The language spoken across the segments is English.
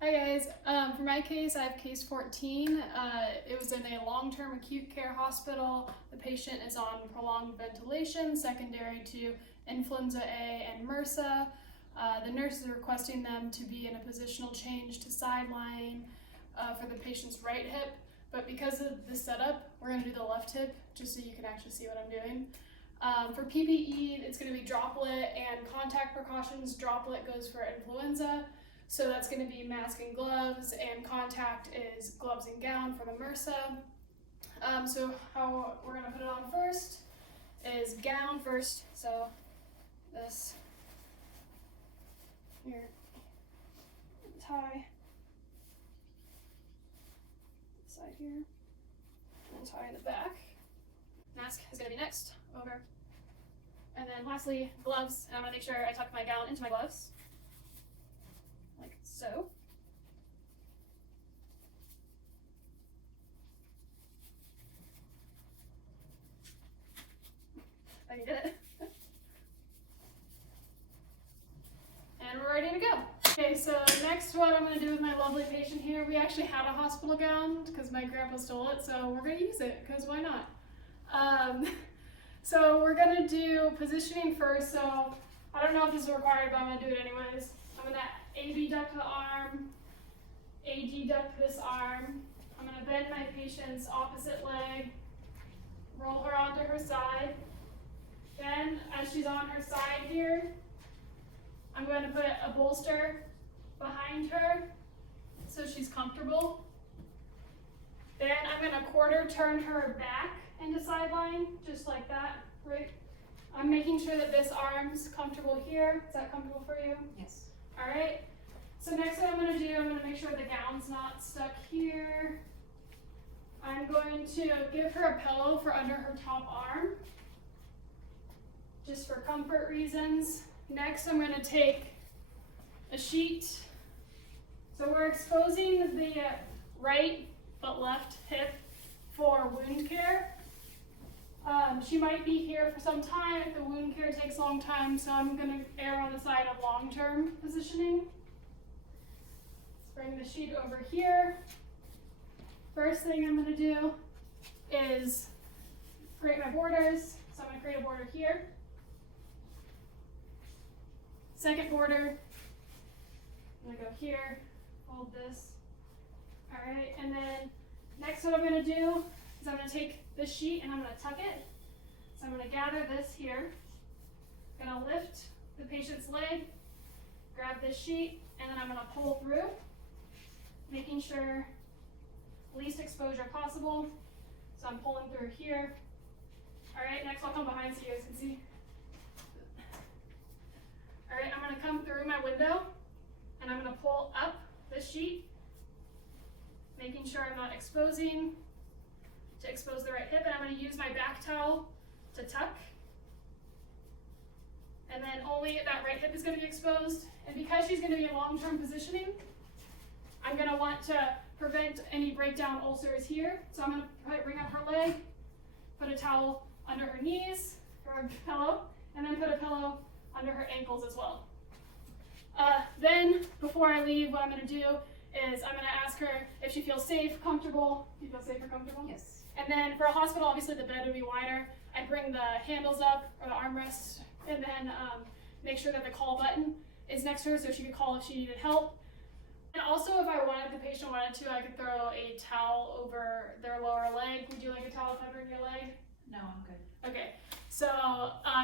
Hi guys, for my case, I have case 14. It was in a long-term acute care hospital. The patient is on prolonged ventilation, secondary to influenza A and MRSA. The nurse is requesting them to be in a positional change to sideline for the patient's right hip, but because of the setup, we're going to do the left hip just so you can actually see what I'm doing. For PPE, it's going to be droplet and contact precautions. Droplet goes for influenza. So that's going to be mask and gloves, and contact is gloves and gown for the MRSA. So how we're going to put it on first is gown first. So this here, tie side here, and tie in the back. Mask is going to be next over. And then lastly, gloves. And I'm going to make sure I tuck my gown into my gloves. Like so. I can get it. And we're ready to go. Okay, so next what I'm going to do with my lovely patient here, we actually had a hospital gown because my grandpa stole it, so we're going to use it because why not? So we're going to do positioning first, so I don't know if this is required, but I'm going to do it anyways. I'm going to AB duct the arm, AG duct this arm. I'm going to bend my patient's opposite leg, roll her onto her side. Then, as she's on her side here, I'm going to put a bolster behind her so she's comfortable. Then I'm going to quarter turn her back into sideline, just like that, right? I'm making sure that this arm's comfortable here. Is that comfortable for you? Yes. All right. So next what I'm going to do, I'm going to make sure the gown's not stuck here. I'm going to give her a pillow for under her top arm, just for comfort reasons. Next, I'm going to take a sheet. So we're exposing the right but left hip for wound care. She might be here for some time if the wound care takes a long time, so I'm going to err on the side of long-term positioning. Let's bring the sheet over here. First thing I'm going to do is create my borders. So I'm going to create a border here. Second border, I'm going to go here, hold this. All right, and then next what I'm going to do is I'm going to take this sheet and I'm going to tuck it. So I'm going to gather this here. I'm going to lift the patient's leg, grab this sheet, and then I'm going to pull through, making sure least exposure possible. So I'm pulling through here. All right, next I'll come behind so you guys can see. All right, I'm going to come through my window and I'm going to pull up the sheet, making sure I'm not exposing to expose the right hip, and I'm going to use my back towel to tuck. And then only that right hip is going to be exposed. And because she's going to be in long-term positioning, I'm going to want to prevent any breakdown ulcers here. So I'm going to bring up her leg, put a towel under her knees, or a pillow, and then put a pillow under her ankles as well. Then, before I leave, what I'm going to do is I'm going to ask her if she feels safe, comfortable. Do you feel safe or comfortable? Yes. And then for a hospital, obviously the bed would be wider. I'd bring the handles up, or the armrests, and then make sure that the call button is next to her so she could call if she needed help. And also, if the patient wanted to, I could throw a towel over their lower leg. Would you like a towel covering your leg? No, I'm good. Okay, so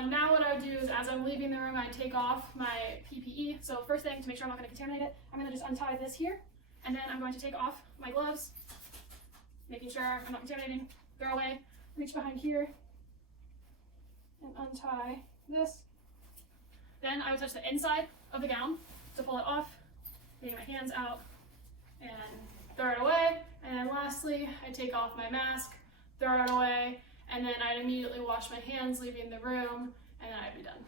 now what I would do is, as I'm leaving the room, I take off my PPE. So first thing, to make sure I'm not going to contaminate it, I'm going to just untie this here, and then I'm going to take off my gloves, making sure I'm not contaminating. Throw away, reach behind here, and untie this. Then I would touch the inside of the gown to pull it off, getting my hands out, and throw it away. And then lastly, I take off my mask, throw it away, and then I'd immediately wash my hands leaving the room, and then I'd be done.